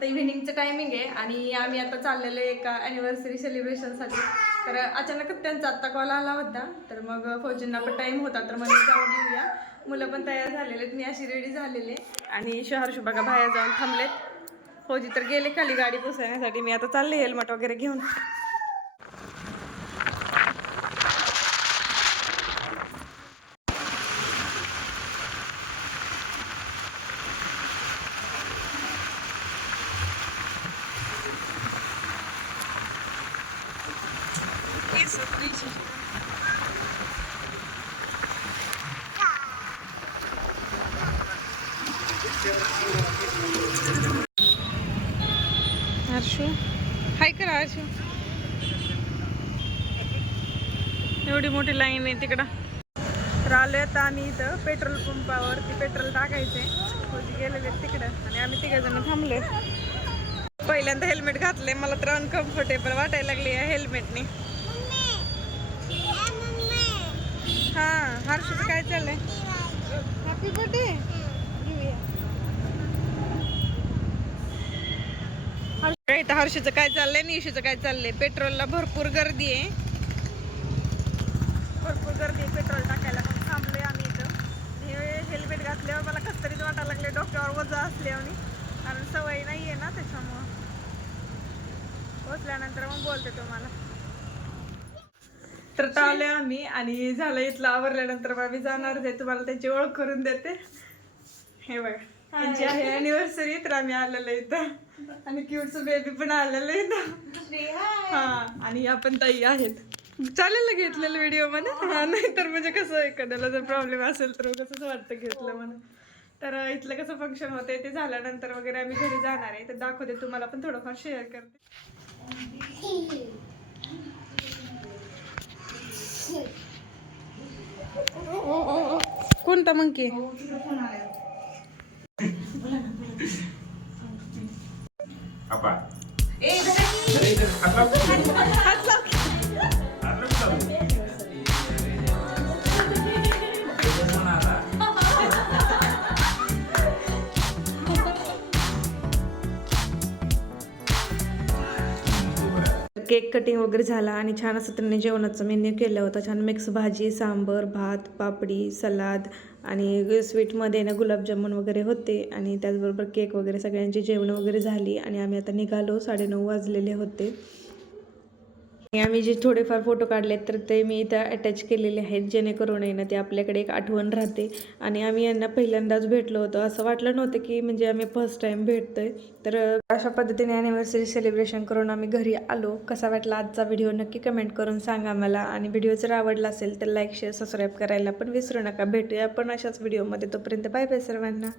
आता इव्हिनिंगचं टायमिंग आहे आणि आम्ही आता चाललेलो एका ॲनिव्हर्सरी सेलिब्रेशनसाठी. तर अचानकच त्यांचा आत्ता कॉल आला होता. तर मग फौजींना पण टाईम होता तर मला जाऊन येऊया. मुलं पण तयार झालेले आहेत, मी अशी रेडी झालेली आणि हर्षू बघा बाहेर जाऊन थांबलेत. फौजी तर गेले खाली गाडी पुसण्यासाठी. मी आता चालले हेल्मेट वगैरे घेऊन. हर्षू हाय करा. हर्षू एवढी मोठी लाईन आहे तिकडं. तर आलोय आता आम्ही इथं पेट्रोल पंपावरती पेट्रोल टाकायचे. फौजी गेलेले तिकडं आणि आम्ही तिघजण थांबलोय. पहिल्यांदा हेल्मेट घातले, मला तर अनकम्फर्टेबल वाटायला लागली या हेल्मेटने. हा हर्षूचं काय चाललंय? Happy birthday. इथं हर्षूचं काय चाललंय, निशूचं काय चाललंय. पेट्रोलला भरपूर गर्दी आहे, भरपूर गर्दी आहे पेट्रोल टाकायला. पण थांबलोय आम्ही इथं. हे हेल्मेट घातल्यावर मला कसं तरीच वाटायला लागले, डोक्यावर वजन असल्याने, कारण सवय नाही आहे ना त्याच्यामुळं. पोचल्यानंतर मग बोलते तुम्हाला. तर टाळले आम्ही आणि झालं इथलं आवरल्यानंतर आम्ही जाणार आहे. तुम्हाला त्याची ओळख करून देते. हे बघा त्यांची आहे ॲनिव्हर्सरी, तर आम्ही आलेलो इथं आणि क्यूटचं बेबी पण आलेलं इथं. हा आणि आपण ताई आहेत. चालेल ना घेतलेलं व्हिडिओ मध्ये. हा नाही तर म्हणजे कसं एखाद्याला जर प्रॉब्लेम असेल तर कसंच वाटतं घेतलं म्हणून. तर इथलं कसं फंक्शन होते ते झाल्यानंतर वगैरे आम्ही घरी जाणार आहे. तर दाखवते तुम्हाला, पण थोडंफार शेअर करते. कोणता मंकी? केक कटिंग वगैरे झाला आणि छान असं त्यांनी जेवणाचं मेन्यू केलं होतं. छान मिक्स भाजी, सांबर, भात, पापडी, सलाद आणि स्वीटमध्ये ना गुलाबजामुन वगैरे होते आणि त्याचबरोबर केक वगैरे सगळ्यांची जेवण वगैरे झाली आणि आम्ही आता निघालो. 9:30 वाजलेले होते. आम्ही जे थोडेफार फोटो काढलेत तर ते मी इथं अटॅच केलेले आहेत, जेणेकरून आहे ना ते आपल्याकडे एक आठवण राहते. आणि आम्ही यांना पहिल्यांदाच भेटलो होतो, असं वाटलं नव्हतं की म्हणजे आम्ही फर्स्ट टाईम भेटतोय. तर अशा पद्धतीने ॲनिव्हर्सरी सेलिब्रेशन करून आम्ही घरी आलो. कसा वाटला आजचा व्हिडिओ नक्की कमेंट करून सांगा मला. आणि व्हिडिओ जर आवडला असेल तर लाईक शेअर सबस्क्राईब करायला पण विसरू नका. भेटूया पण अशाच व्हिडिओमध्ये. तोपर्यंत बाय बाय सर्वांना.